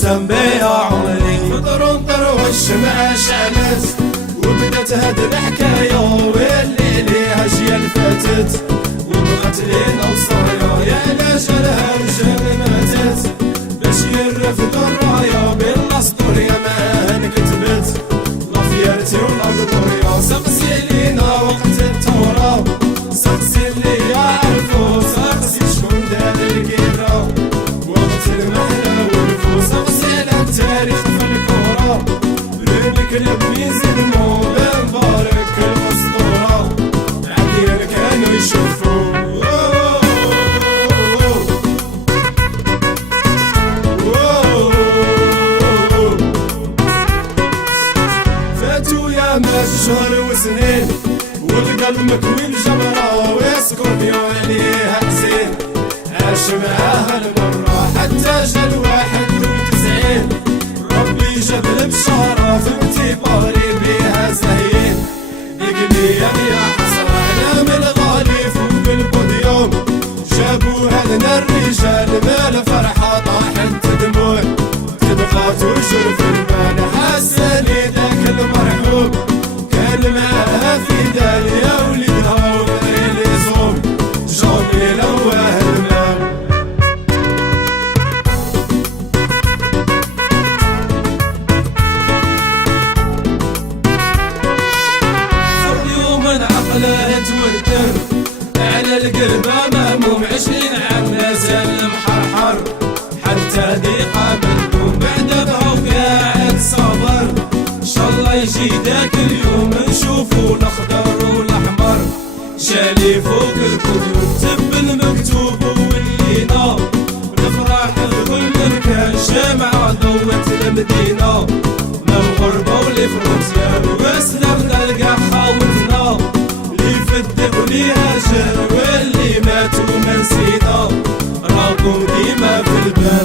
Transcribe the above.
سمبي يا عمري نطر نطر والشمعة شعلت وبدت هاد الحكاية واللي ليها جيال فاتت وبغات لينا وصايا يا لاجلها رجال ماتت باش يرفدوا الراية بين الاسطور يا ما انكتبت لا فيارتي ولا قدوريا سقسي لينا وقت الثورة سقسي اللي يعرفو سقسي شكون دار الكيرة وقت المهنة والفوز سقسي التاريخ في الكورة بنكلب ميزن مولا مبارك الاسطورة عديان كانوا يشوفوا فاتوا يا ما شهر وسنين والقلب مكوي الجمرة وسكوربيو عليها حزين عاش معاها المرة حتى جا الواحد وتسعين ربي جاب البشارة في انتباري بيها زهين ديقلي يا حسرة على من الغالي فوق البوديوم جابوها لنا الرجال مال فرحة طاحت دموع تبقى تجر في البال حسني ذاك المرحوم كان معاها في داليا وليدها وغير لزوم جوني لواه الماء اليوم عقله توتر على القلبة مهموم 20 عام مازال محرحر حتى ضيقة منكم بعد بها وقاعد صبر ان شاء الله يجي ذاك اليوم نشوفو الاخضر والاحمر جالي فوق الكتب تب المكتوب واللينا نفرح بكل مكان جامعة ضوت المدينة من الغربة واللي في روسيا واسلام نلقى خاوة